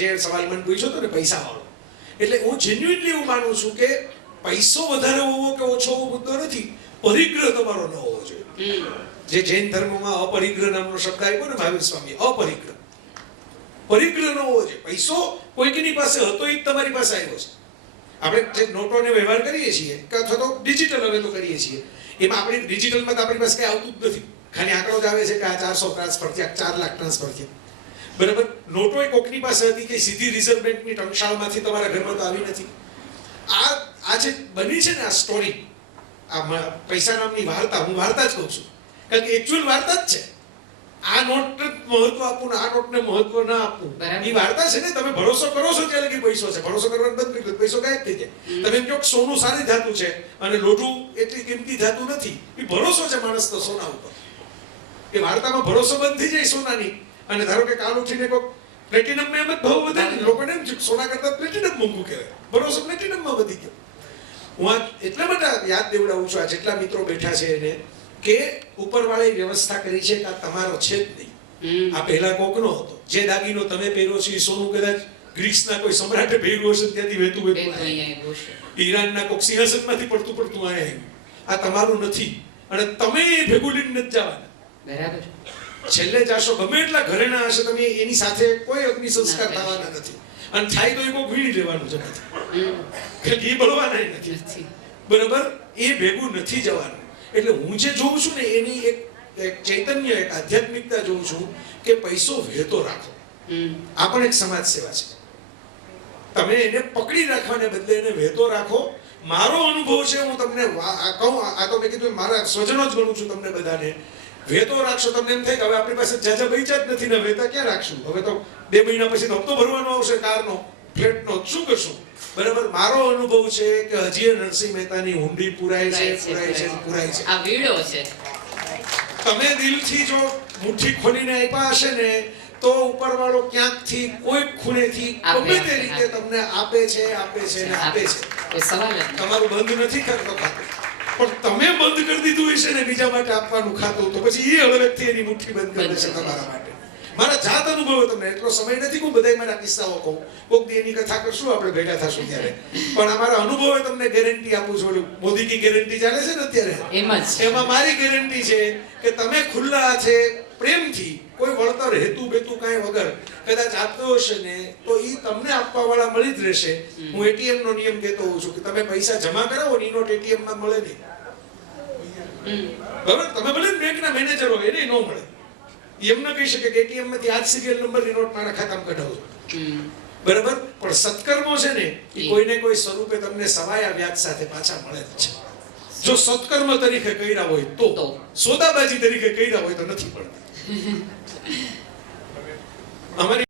જે સવાલ મને પૂછ્યો હતો ને પૈસા વાળો, એટલે હું જેન્યુઇનલી એવું માનું છું કે પૈસો વધારે હોવો કે ઓછો હોવો મુદ્દો નથી, પરિગ્રહ તમારો ન હોવો જોઈએ. જે જૈન ધર્મમાં અપરિગ્રહ નામનો શબ્દ આપ્યો ને મહાવીર સ્વામી, અપરિગ્રહ, પરિગ્રહ ન હોવો જોઈએ. પૈસો કોઈકની પાસે હતો એ જ તમારી પાસે આવ્યો છે. આપણે જે નોટોને વ્યવહાર કરીએ છીએ કે અથવા તો ડિજિટલ હવે તો કરીએ છીએ, એમાં આપણે ડિજિટલમાં તો આપણી પાસે કઈ આવતું જ નથી, ખાલી આંકડો જ આવે છે કે આ 400 ટ્રાન્સફર થયા, 4 લાખ ટ્રાન્સફર થયા. બરાબર, નોટો એ કોકની પાસે હતી કે સીધી રિઝર્વ બેંકની ટંકશાળમાંથી તમારા ઘરમાં તો આવી નથી. આ જે બની છે ને આ સ્ટોરી, આ પૈસા નામની વાર્તા, હું વાર્તા જ કહું છું કારણ કે એકચ્યુઅલ વાર્તા જ છે. આ નોટ મહત્વ આપવું ને આ નોટને મહત્વ ના આપવું એ વાર્તા છે ને. તમે ભરોસો કરો છો ત્યારે કે પૈસો છે, ભરોસો કરવાનું બંધ કરી દો, પૈસો ગાયબ થઈ જાય. તમે એમ કહો સોનું સારી ધાતુ છે અને લોઢું એટલી કિંમતી ધાતુ નથી, એ ભરોસો છે માણસનો સોના ઉપર. એ વાર્તામાં ભરોસો બંધ થઈ જાય સોનાની. અને ધારો કે કાલ ઉઠીને કોઈ પ્લેટિનમ એમ જ ભાવ વધે ને, લોકોને એમ સોના કરતા પ્લેટિનમ મોંઘું કહેવાય, ભરોસો પ્લેટિનમમાં વધી ગયો. હું આ એટલા માટે યાદ દેવડાવું છું આ જેટલા મિત્રો બેઠા છે એને, કે ઉપરવાળાએ વ્યવસ્થા કરી છે કે આ તમારો છે જ નહીં. આ પહેલા કોકનો હતો. જે દાગીનો તમે પહેરો છો એ સોનું કદાચ ગ્રીસના કોઈ સમ્રાટે પહેર્યું હશે, ત્યાંથી વહેતું આવ્યું. ઈરાનના કોક સિંહાસનમાંથી પડતું પડતું આવ્યું. આ તમારું નથી અને તમે એ ભેગું લઈને નથી જવાના. બરાબર, છેલ્લે જાશો ગમે એટલા ઘરેણા હશે, તમે એની સાથે કોઈ અગ્નિ સંસ્કાર થવાના નથી. અને થાય તો એ કોઈ વીણી લેવાનું જ નથી, એ બળવાના નથી. બરાબર, એ ભેગું નથી જવાનું. એટલે હું જે જોઉં છું ને એની એક ચૈતન્ય, એક આધ્યાત્મિકતા જોઉં છું કે પૈસો વહેતો રાખો. આ પણ એક સમાજ સેવા છે. તમે એને પકડી રાખવાને બદલે એને વહેતો રાખો. મારો અનુભવ છે, હું તમને કહું, આ તો મેં કીધું મારા સ્વજનો જ ગણું છું તમને બધાને. વહેતો રાખશો, તમને એમ થાય કે હવે આપણી પાસે જાજા પૈસા જ નથી ને વહેતા ક્યાં રાખશું, હવે તો 2 મહિના પછી હપ્તો ભરવાનો આવશે કારનો, ફ્લેટનો, શું કરશું. બરાબર, મારો અનુભવ છે કે હજી નરસિંહ મહેતાની હુંડી પુરાય છે. આ વીડો છે. તમે દિલથી જો મુઠ્ઠી ખોલીને આપ્યા હશે ને તો ઉપરવાળો ક્યાંકથી કોઈ ખૂણેથી ગમે તે રીતે તમને આપે છે ને આપે છે. તમારું બંધ નથી કરતો ખાતું, પણ તમે બંધ કરી દીધું હશે ને બીજા માટે આપવાનું ખાતું, તો પછી એ હળવેકથી એની મુઠ્ઠી બંધ કરી દેશે તમારા માટે. મારા જાત અનુભવ તમને એટલો સમય નથી કે હું બધાય મારા કિસ્સાઓ કહું, કોક દી એની કથા કરશું આપણે ભેગા થશું ત્યારે. પણ અમારા અનુભવે તમને ગેરંટી આપું છું. મોદી કી ગેરંટી ચાલે છે ને અત્યારે, એમાં મારી ગેરંટી છે કે તમે ખુલ્લા હાથે પ્રેમથી કોઈ વળતર હેતુ બેતુ કાંઈ વગર કદાચ આપતો હશે ને તો એ તમને આપવા વાળા મળી જ રહેશે. હું એટીએમ નો નિયમ કહેતો હોઉં છું કે તમે પૈસા જમા કરાવો ને નોટ એટીએમ માં મળે નહીં. બરાબર, તમે ભલે બેંકના મેનેજર હોય એને ન મળે. એમ ન કહી શકે કે એટીએમ માંથી આ સિરિયલ નંબર ની નોટ મારા ખાતામાં કઢાવો. બરાબર, પણ સત્કર્મો છે ને એ કોઈને કોઈ સ્વરૂપે તમને સવાયા વ્યાજ સાથે પાછા મળે જ છે. જો સત્કર્મ તરીકે કર્યા હોય તો, સોદાબાજી તરીકે કર્યા હોય તો નથી મળતા. અમારી